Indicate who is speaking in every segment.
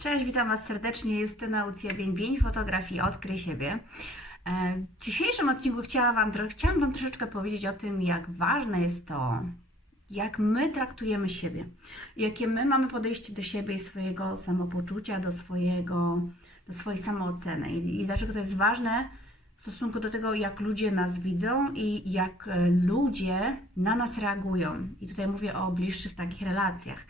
Speaker 1: Cześć, witam Was serdecznie. Justyna Ucja-Bień-Bień, fotografii Odkryj siebie. E, W dzisiejszym odcinku chciałam wam, chciałam Wam troszeczkę powiedzieć o tym, jak ważne jest to, jak my traktujemy siebie, jakie my mamy podejście do siebie i swojego samopoczucia, do, swojego, do swojej samooceny I, i dlaczego to jest ważne w stosunku do tego, jak ludzie nas widzą i jak e, ludzie na nas reagują. I tutaj mówię o bliższych takich relacjach.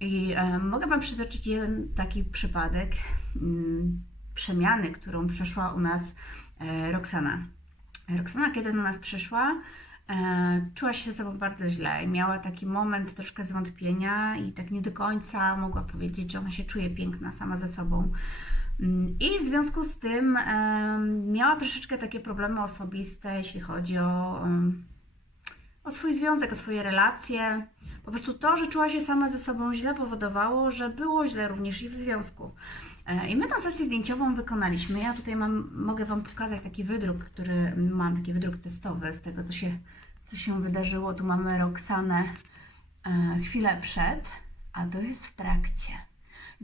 Speaker 1: I e, mogę Wam przytoczyć jeden taki przypadek mm, przemiany, którą przeszła u nas e, Roxana. Roxana, kiedy do nas przyszła, e, czuła się ze sobą bardzo źle miała taki moment troszkę zwątpienia i tak nie do końca mogła powiedzieć, że ona się czuje piękna sama ze sobą. Mm, I w związku z tym em, miała troszeczkę takie problemy osobiste, jeśli chodzi o, em, o swój związek, o swoje relacje. Po prostu to, że czuła się sama ze sobą źle, powodowało, że było źle również i w związku. E, I my tę sesję zdjęciową wykonaliśmy. Ja tutaj mam, mogę Wam pokazać taki wydruk, który mam, taki wydruk testowy z tego, co się, co się wydarzyło. Tu mamy Roxanę e, chwilę przed, a to jest w trakcie.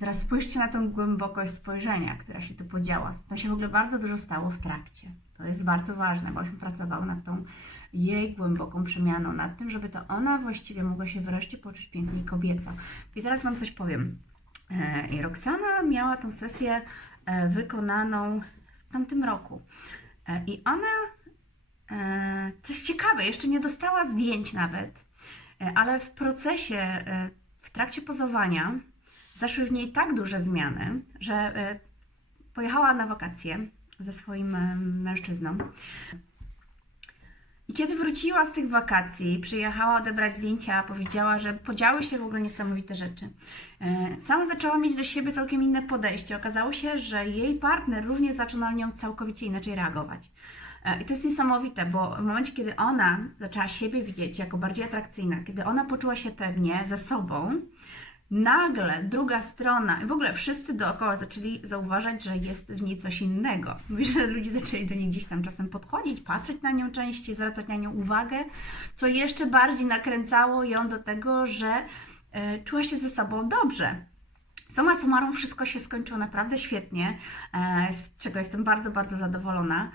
Speaker 1: Teraz spójrzcie na tą głębokość spojrzenia, która się tu podziała. Tam się w ogóle bardzo dużo stało w trakcie. To jest bardzo ważne, bośmy pracowały nad tą jej głęboką przemianą, nad tym, żeby to ona właściwie mogła się wreszcie poczuć pięknie kobieco. I teraz Wam coś powiem. E, I Roxana miała tą sesję e, wykonaną w tamtym roku. E, I ona, coś ciekawe, jeszcze nie dostała zdjęć nawet, ale w procesie, w trakcie pozowania, zaszły w niej tak duże zmiany, że e, pojechała na wakacje ze swoim e, mężczyzną. I kiedy wróciła z tych wakacji, przyjechała odebrać zdjęcia, powiedziała, że podziały się w ogóle niesamowite rzeczy. E, Sama zaczęła mieć do siebie całkiem inne podejście. Okazało się, że jej partner również zaczął na nią całkowicie inaczej reagować. I to jest niesamowite, bo w momencie, kiedy ona zaczęła siebie widzieć jako bardziej atrakcyjna, kiedy ona poczuła się pewnie ze sobą, nagle druga strona, w ogóle wszyscy dookoła zaczęli zauważać, że jest w niej coś innego. Mówi, że ludzie zaczęli do niej gdzieś tam czasem podchodzić, patrzeć na nią częściej, zwracać na nią uwagę, co jeszcze bardziej nakręcało ją do tego, że e, czuła się ze sobą dobrze. Suma summarum wszystko się skończyło naprawdę świetnie, e, z czego jestem bardzo, bardzo zadowolona.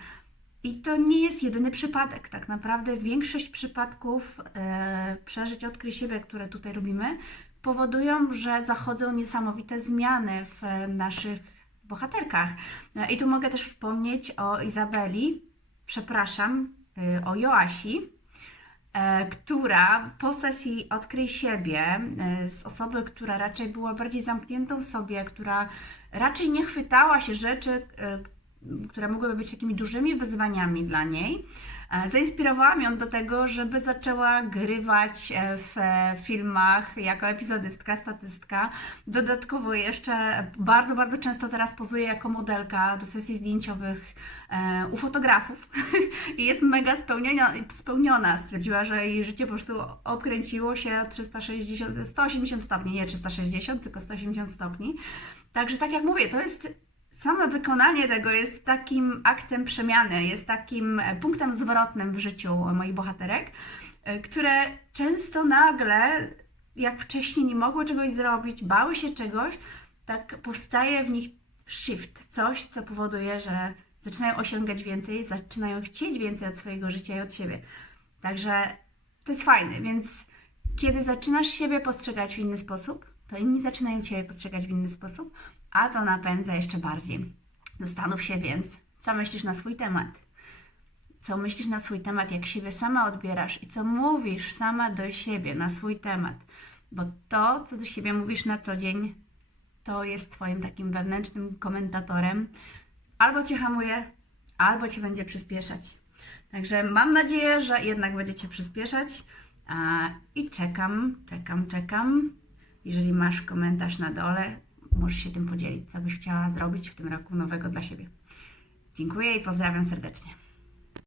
Speaker 1: I to nie jest jedyny przypadek. Tak naprawdę większość przypadków e, przeżyć odkryj siebie, które tutaj robimy, powodują, że zachodzą niesamowite zmiany w e, naszych bohaterkach. E, I tu mogę też wspomnieć o Izabeli, przepraszam, e, o Joasi, e, która po sesji Odkryj siebie e, z osoby, która raczej była bardziej zamkniętą w sobie, która raczej nie chwytała się rzeczy, które mogłyby być takimi dużymi wyzwaniami dla niej, e, zainspirowałam ją do tego, żeby zaczęła grywać e, w e, filmach jako epizodystka, statystka. Dodatkowo jeszcze bardzo, bardzo często teraz pozuje jako modelka do sesji zdjęciowych u fotografów i jest mega spełniona, spełniona. Stwierdziła, że jej życie po prostu obkręciło się o 360, 180 stopni, nie 360, tylko 180 stopni. Także tak jak mówię, to jest Same wykonanie tego jest takim aktem przemiany, jest takim e, punktem zwrotnym w życiu moich bohaterek, e, które często nagle, jak wcześniej nie mogły czegoś zrobić, bały się czegoś, tak powstaje w nich shift, coś, co powoduje, że zaczynają osiągać więcej, zaczynają chcieć więcej od swojego życia i od siebie. Także to jest fajne, więc kiedy zaczynasz siebie postrzegać w inny sposób, to inni zaczynają Ciebie postrzegać w inny sposób, a to napędza jeszcze bardziej. Zastanów się więc, co myślisz na swój temat. Co myślisz na swój temat, jak siebie sama odbierasz i co mówisz sama do siebie na swój temat. Bo to, co do siebie mówisz na co dzień, to jest Twoim takim wewnętrznym komentatorem. Albo Cię hamuje, albo Cię będzie przyspieszać. Także mam nadzieję, że jednak będziecie przyspieszać. I czekam, czekam, czekam. Jeżeli masz komentarz na dole, możesz się tym podzielić, co byś chciała zrobić w tym roku nowego dla siebie. Dziękuję i pozdrawiam serdecznie.